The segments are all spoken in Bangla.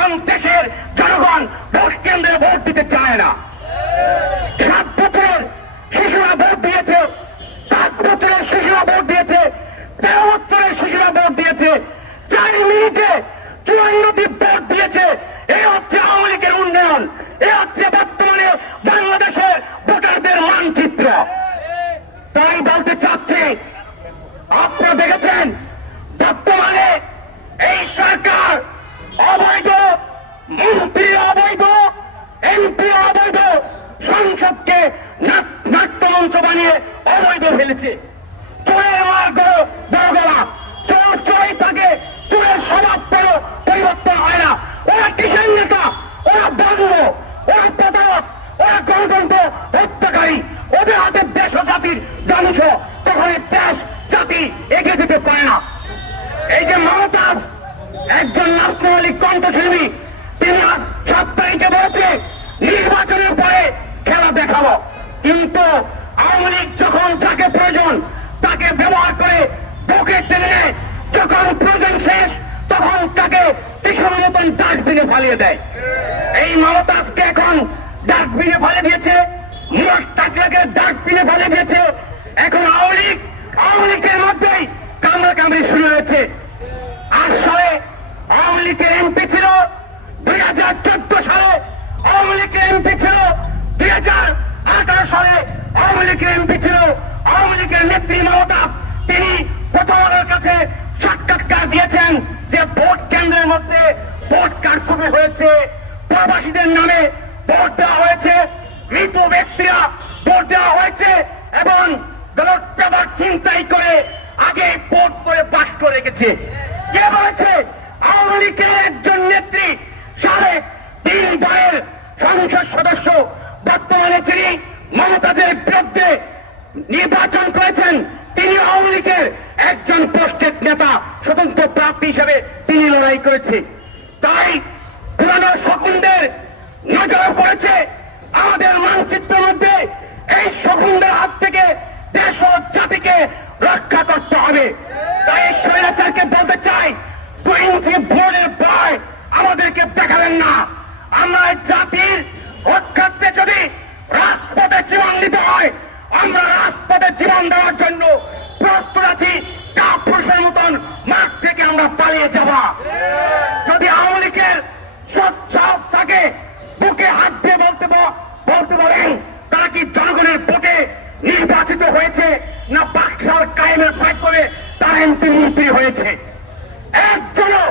এখন দেশের জনগণ ভোট কেন্দ্রে ভোট দিতে চায় না। সাত বছরের শিশুরা ভোট দিয়েছে সাত বছরের শিশুরা ভোট দিয়েছে, তেরো বছরের শিশুরা ভোট দিয়েছে, চার মিনিটে চুয়ান্নটি ভোট দিয়েছে। এ হচ্ছে আওয়ামী লীগের উন্নয়ন, এ হচ্ছে বর্তমানে বাংলাদেশের ভোটারদের মানচিত্র। তাই বলতে চাচ্ছি, আপনারা দেখেছেন সংসদকে নাট- নাট্যমঞ্চ বানিয়ে অবৈধ ফেলেছে। চোরের মার্গ বড় গলা। চোর, চোরই থাকে চোরের স্বভাব বড় পরিবর্তন হয় না। ওরা কিসের নেতা? ওরা বন্ধ ওরা প্রতারক। ওরা গণতন্ত্র হত্যাকারী। ওদের হাতে দেশ জাতির ধ্বংস। তখন দেশ, জাতি এগিয়ে যেতে পারে না। কিন্তু আওয়ামী লীগ যখন যাকে প্রয়োজন, তাকে ব্যবহার করে বুকে টেনে যখন প্রয়োজন শেষ, তখন তাকে তীক্ষ্ণ মতন ডাস্টবিনে ফালিয়ে দেয়। এই মমতাজকে এখন ডাস্টবিনে ফালিয়ে দিয়েছে মুরাদ টাকলাকে ডাস্টবিনে ফালিয়ে দিয়েছে। এখন আওয়ামী লীগ, আওয়ামী লীগের মধ্যেই কামড়া কামড়ি শুরু হয়েছে। আট সালে আওয়ামী লীগের এমপি ছিল দুই হাজার চোদ্দ সালে। আওয়ামী লীগের এমপি ছিল দুই হাজার আঠারো সালে আওয়ামী লীগের এমপি ছিল, আওয়ামী লীগের নেত্রী মমতা তিনি প্রথম আলোর কাছে সাক্ষাৎকার দিয়েছেন যে ভোট কেন্দ্রের মধ্যে ভোট কারচুপি হয়েছে। প্রবাসীদের নামে ভোট দেওয়া হয়েছে। মৃত ব্যক্তিরা ভোট দেওয়া হয়েছে এবং ব্যালট পেপার ছিনতাই করে আগে ভোট করে পাশ করে রেখেছে। কে বলেছে? আওয়ামী লীগের একজন নেত্রী সাড়ে তিন বারের সংসদ সদস্য, বর্তমানে যিনি মমতাজের বিরুদ্ধে নির্বাচন করেছেন তিনি আওয়ামী লীগের একজন পোস্টেড নেতা, স্বতন্ত্র প্রার্থী হিসেবে তিনি লড়াই করেছে। তাই পুরানো শকুনদের নজরে পড়েছে আমাদের মানচিত্রের মধ্যে, এই শকুনদের হাত থেকে দেশ ও জাতিকে রক্ষা করতে হবে। তাই স্বৈরাচারকে বলতে চাই টুইন্সি বোর্ডের ভয় আমাদেরকে দেখাবেন না। আমরা এই রাজপথে জীবন দেওয়ার জন্য প্রস্তুত আছি মতন মাঠ থেকে আমরা পালিয়ে যাব। যদি আওয়ামী লীগের সৎ সাহস থাকে বুকে হাত দিয়ে বলতে বলতে পারেন তারা কি জনগণের ভোটে নির্বাচিত হয়েছে না বাক্সার কায়েমের ফাইট করে তারা এমপি মন্ত্রী হয়েছে? একজনও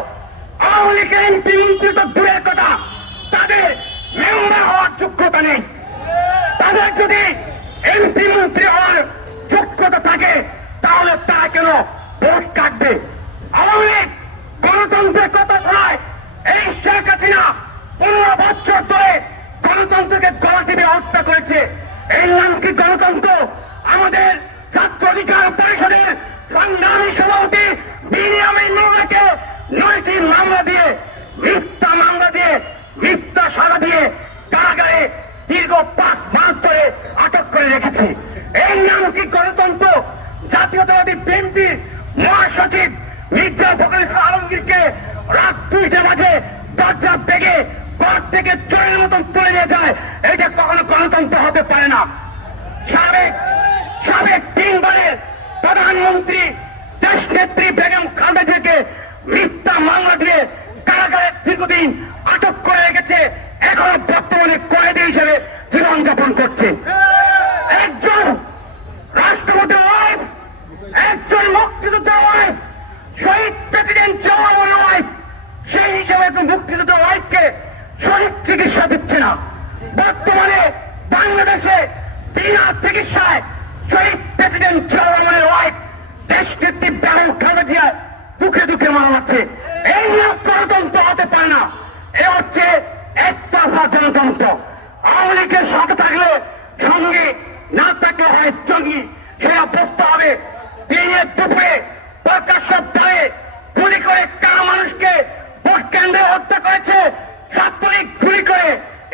আওয়ামী লীগের এমপি মন্ত্রী তো দূরের কথা, তাদের মেম্বার হওয়ার যোগ্যতা নেই। তাদের যদি এমপি মন্ত্রী হওয়ার যোগ্যতা থাকে, তাহলে তারা কেন ভোট কাটবে? আওয়ামী লীগ গণতন্ত্রের কথা শোনায়, এই শেখ হাসিনা পনেরো বছর ধরে গণতন্ত্রকে গলা টিপে হত্যা করেছে এই নাম কি গণতন্ত্র আমাদের ছাত্র অধিকার পরিষদের সংগ্রামী সভাপতি বিনিয়ামিন মোল্লাকে নয়টি মামলা দিয়ে মিথ্যা মামলা দিয়ে মিথ্যা সাজা দিয়ে কারাগারে দীর্ঘ পাঁচ মাস ধরে আটক করে রেখেছে এই নাম কি গণতন্ত্র জাতীয়তাবাদী বিএনপির মহাসচিব মির্জা ফখরুল ইসলাম আলমগীরকে রাত দুইটা বাজে দরজা বেগে ঘর থেকে চোরের মতন তুলে নিয়ে যায়। এটা কখনো গণতন্ত্র হতে পারে না। সাবেক সাবেক তিনবারের প্রধানমন্ত্রী দেশ নেত্রী বেগম খালেদাকে মিথ্যা মামলা দিয়ে কারাগারে দীর্ঘদিন আটক করে রেখেছে। এখনও বর্তমানে কয়েদি হিসেবে জীবনযাপন করছে। একজন রাষ্ট্রপতি, একজন শহীদ প্রেসিডেন্ট জিয়াউর ওয়াইফ সেই হিসেবে একজন মুক্তিযুদ্ধের ওয়াইফকে সঠিক চিকিৎসা দিচ্ছে না। বর্তমানে বাংলাদেশে বিনা চিকিৎসায় শহীদ প্রেসিডেন্ট রহমানের ওয়াইফ দেশ নেত্রী বেগম খালেদা দুঃখে দুঃখে মারা যাচ্ছে। এই নিয়োগ গণতন্ত্র হতে পারে না। এ হচ্ছে একতরফা গণতন্ত্র। আওয়ামী লীগের সাথে থাকলে সঙ্গে না থাকলে হয় জঙ্গি। সেটা বুঝতে হবে দিনের দুপুরে প্রকাশ্য দ্বারে গুলি করে কারা মানুষকে ভোট কেন্দ্রে হত্যা করেছে ছাত্রলীগ গুলি করে।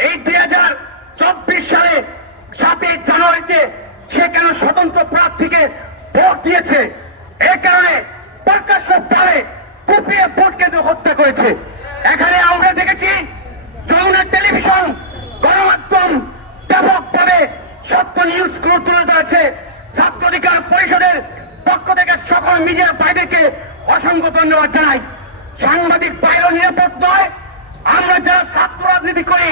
এই দুই হাজার চব্বিশ সালে সাতই জানুয়ারিতে সে কেন স্বতন্ত্র প্রার্থীকে ভোট দিয়েছে? এ কারণে প্রকাশ্য কুপিয়ে ভোট কেন্দ্র হত্যা করেছে। এখানে আমরা দেখেছি যমুনা টেলিভিশন, গণমাধ্যম ব্যাপকভাবে সত্য নিউজগুলো তুলে ধরেছে। ছাত্র অধিকার পরিষদের পক্ষ থেকে সকল মিডিয়ার বাইরেকে অসংখ্য ধন্যবাদ জানাই। সাংবাদিক বাইরেও নিরাপদ নয়, আমরা যারা ছাত্র রাজনীতি করি,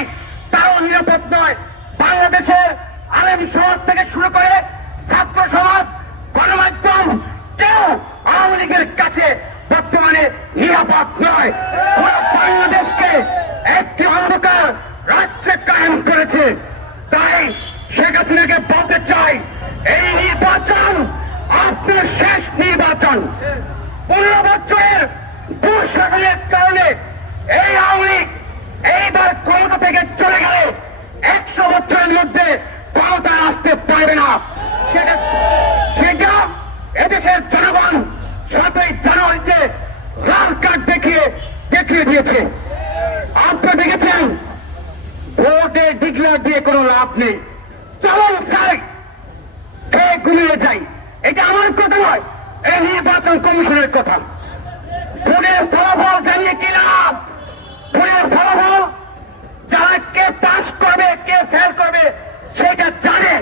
তারাও নিরাপদ নয়। বাংলাদেশের আলেম সমাজ থেকে শুরু করে ছাত্র সমাজ, গণমাধ্যম, কেউ আওয়ামী লীগের কাছে বর্তমানে নিরাপদ নয়। বাংলাদেশকে একটি অন্ধকার রাষ্ট্রে কায়েম করেছে। তাই শেখ হাসিনাকে বলতে চাই, এই নির্বাচন আপনার শেষ নির্বাচন। পনেরো বছরের দুঃশাসনের কারণে এই আওয়ামী এইবার ক্ষমতা থেকে চলে গেলে একশো বছরের মধ্যে ক্ষমতায় আসতে পারবে না। সেটা কার্ড দেখিয়ে দিয়েছে। আপনারা দেখেছেন? ভোটে দিয়ে কোনো লাভ নেই। ঘুমিয়ে যাই এটা আমার কথা নয়। এই নির্বাচন কমিশনের কথা। ভোটের ফলাফল জানিয়ে কিনা ভোটের ফলাফল যারা কে পাস করবে, কে ফেল করবে, সেটা জানে।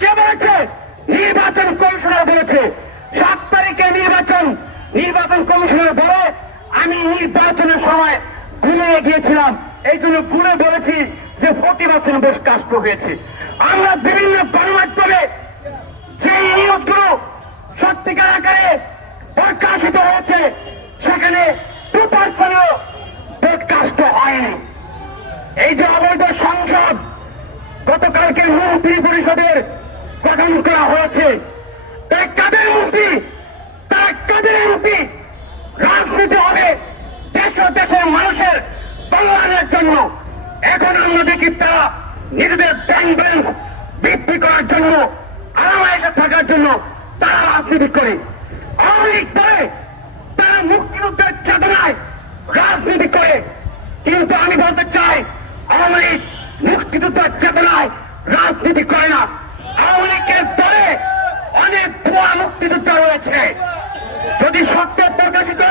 কে বলেছে? নির্বাচন কমিশনার বলেছে। সাত তারিখে নির্বাচন নির্বাচন কমিশনার বলে আমি নির্বাচনের সময় ঘুমিয়ে গিয়েছিলাম। এই জন্য ঘুরে বলেছি যে ফোর্টি পার্সেন্ট বেশ কাষ্ট হয়েছে আমরা বিভিন্ন গণমাধ্যমে যে নিয়োগগুলো সত্যিকার আকারে প্রকাশিত হয়েছে, সেখানে টু পার্সেন্টও হয়নি। এই যে অবৈধ সংসদ গতকালকে মন্ত্রী পরিষদের গঠন করা হয়েছে তাই কাদের মন্ত্রী তারা কাদের এমপি রাজনীতি হবে দেশ ও দেশের মানুষের কল্যাণের জন্য। এখন আমরা দেখি তারা নিজেদের ব্যাংক ব্যালেন্স বৃদ্ধি করার জন্য আরামায়েসে থাকার জন্য রাজনীতি করে আওয়ামী লীগ করে তারা মুক্তিযুদ্ধের চেতনায় রাজনীতি করে। কিন্তু আমি বলতে চাই, আওয়ামী মুক্তিযুদ্ধের চেতনায় রাজনীতি করে না। আওয়ামী লীগের দলে অনেক ভুয়া মুক্তিযুদ্ধ রয়েছে। যদি সত্য প্রকাশিত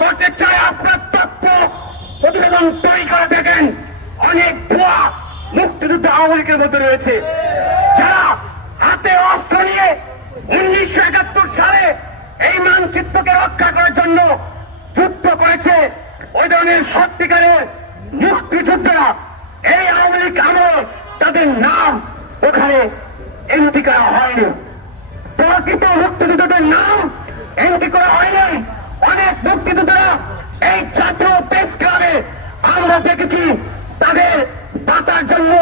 করতে চায় আপনার তথ্য প্রতিবেদন তৈরি করে দেখেন, অনেক ভুয়া মুক্তিযুদ্ধ আওয়ামী লীগের মধ্যে রয়েছে। যারা হাতে অস্ত্র নিয়ে উনিশশো একাত্তর সালে এই মানচিত্রকে রক্ষা করার জন্য যুদ্ধ করেছে ওই ধরনের সত্যিকারের মুক্তিযোদ্ধারা। এই আওয়ামী লীগ আমল তাদের নাম ওখানে এন্ট্রি করা হয়নি। প্রকৃত মুক্তিযোদ্ধাদের নাম এন্ট্রি করা হয়নি। অনেক মুক্তিযোদ্ধারা এই জাতীয় প্রেস ক্লাবে আমরা দেখেছি তাদের পাতার জন্য,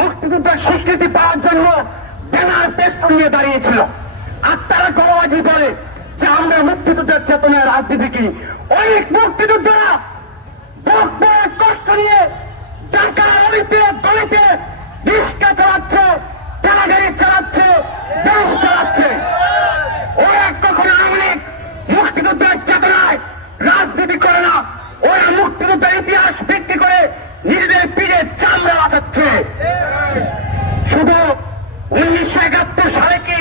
মুক্তিযুদ্ধের স্বীকৃতি পাওয়ার জন্য ব্যানার পেস্টন নিয়ে দাঁড়িয়েছিল। আর তারা গণবাজি বলে যে আমরা মুক্তিযুদ্ধের চেতনায় রাজনীতি কি অনেক মুক্তিযোদ্ধারা বুক ভরে কষ্ট নিয়ে ঢাকা অলিতে গলিতে রিক্সা চালাচ্ছে ঠেলাগাড়ি চালাচ্ছে, ব্যাংক চালাচ্ছে। ওরা কখনো আওয়ামী মুক্তিযুদ্ধের চেতনায় রাজনীতি করে না। ওরা মুক্তিযুদ্ধের ইতিহাস ভিত্তি করে নিজেদের পিঠে চামড়া বাঁচাচ্ছে শুধু উনিশশো একাত্তর সালে কি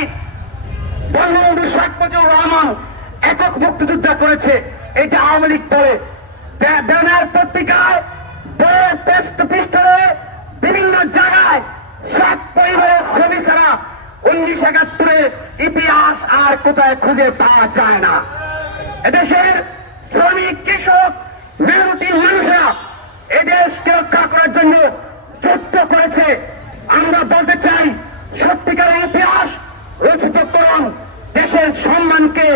বঙ্গবন্ধু শেখ মুজিবুর রহমান একক মুক্তিযুদ্ধ করেছে। এটা আওয়ামী লীগ করে। ব্যানার পত্রিকায়, বইয়ের পেস্ট পিস্টলে বিভিন্ন জায়গায় শেখ পরিবারের ছবি ছাড়া উনিশশো একাত্তরের ইতিহাস আর কোথায় খুঁজে পাওয়া যায় না। এদেশের শ্রমিক, কৃষক মেহনতি মানুষরা এদেশকে রক্ষা করার জন্য যুদ্ধ করেছে। আমরা বলতে চাই, সত্যিকারের ইতিহাস রচিত করুন। দেশের সম্মানকে